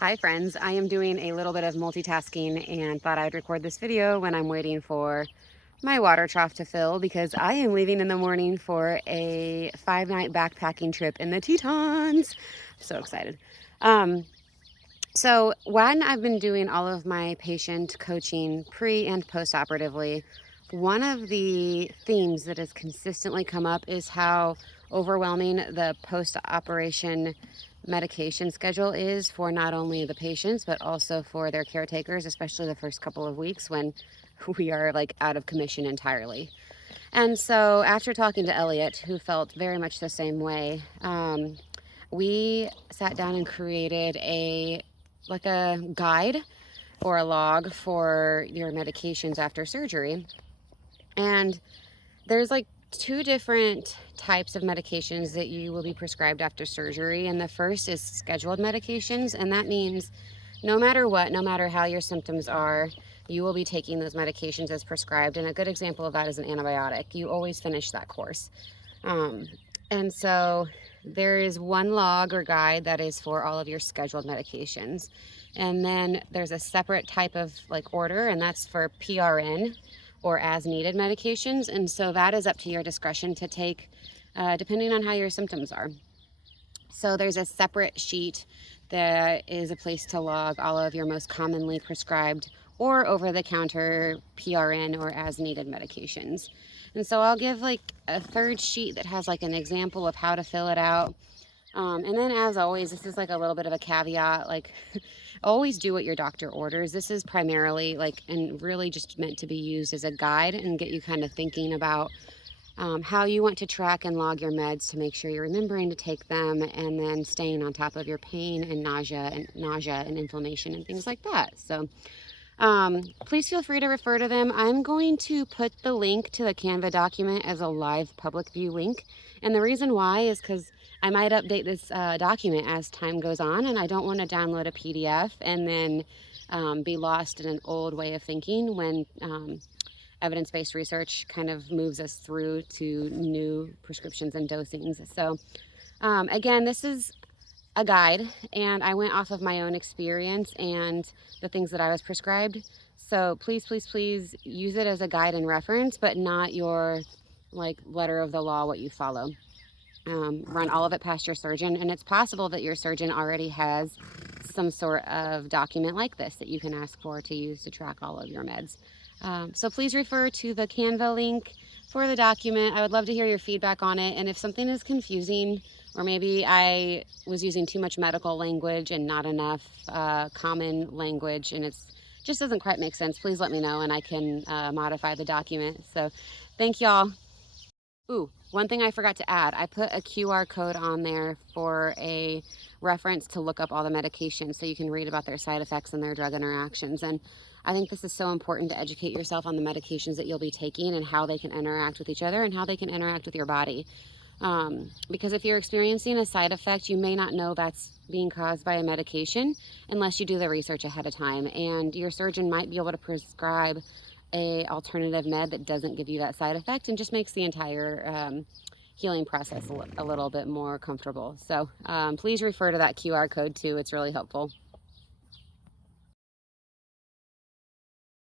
Hi friends, I am doing a little bit of multitasking and thought I'd record this video when I'm waiting for my water trough to fill because I am leaving in the morning for a 5-night backpacking trip in the Tetons. I'm so excited. Um, so when I've been doing all of my patient coaching pre and post-operatively, one of the themes that has consistently come up is how overwhelming the post-operation medication schedule is for not only the patients, but also for their caretakers, especially the first couple of weeks when we are like out of commission entirely. And so after talking to Elliot, who felt very much the same way, we sat down and created a guide or a log for your medications after surgery. And there's like two different types of medications that you will be prescribed after surgery. And the first is scheduled medications. And that means no matter what, no matter how your symptoms are, you will be taking those medications as prescribed. And a good example of that is an antibiotic. You always finish that course. Um, and so there is one log or guide that is for all of your scheduled medications. And then there's a separate type of like order, and that's for PRN or as needed medications. And so that is up to your discretion to take depending on how your symptoms are. So there's a separate sheet that is a place to log all of your most commonly prescribed or over-the-counter PRN or as needed medications. And so I'll give like a third sheet that has like an example of how to fill it out. And then as always, this is like a little bit of a caveat, like always do what your doctor orders. This is primarily like, and really just meant to be used as a guide and get you kind of thinking about how you want to track and log your meds to make sure you're remembering to take them, and then staying on top of your pain and nausea and inflammation and things like that. So please feel free to refer to them. I'm going to put the link to the Canva document as a live public view link. And the reason why is because I might update this document as time goes on, and I don't want to download a PDF and then be lost in an old way of thinking when evidence-based research kind of moves us through to new prescriptions and dosings. So again, this is a guide, and I went off of my own experience and the things that I was prescribed. So please, please, please use it as a guide and reference, but not your like letter of the law, what you follow. Run all of it past your surgeon, and it's possible that your surgeon already has some sort of document like this that you can ask for to use to track all of your meds. So please refer to the Canva link for the document. I would love to hear your feedback on it, and if something is confusing, or maybe I was using too much medical language and not enough common language, and it's just doesn't quite make sense, please let me know and I can modify the document. So thank y'all. Ooh, one thing I forgot to add, I put a QR code on there for a reference to look up all the medications so you can read about their side effects and their drug interactions. And I think this is so important to educate yourself on the medications that you'll be taking and how they can interact with each other and how they can interact with your body. Because if you're experiencing a side effect, you may not know that's being caused by a medication unless you do the research ahead of time. And your surgeon might be able to prescribe a alternative med that doesn't give you that side effect and just makes the entire healing process a little bit more comfortable. So please refer to that QR code too. It's really helpful.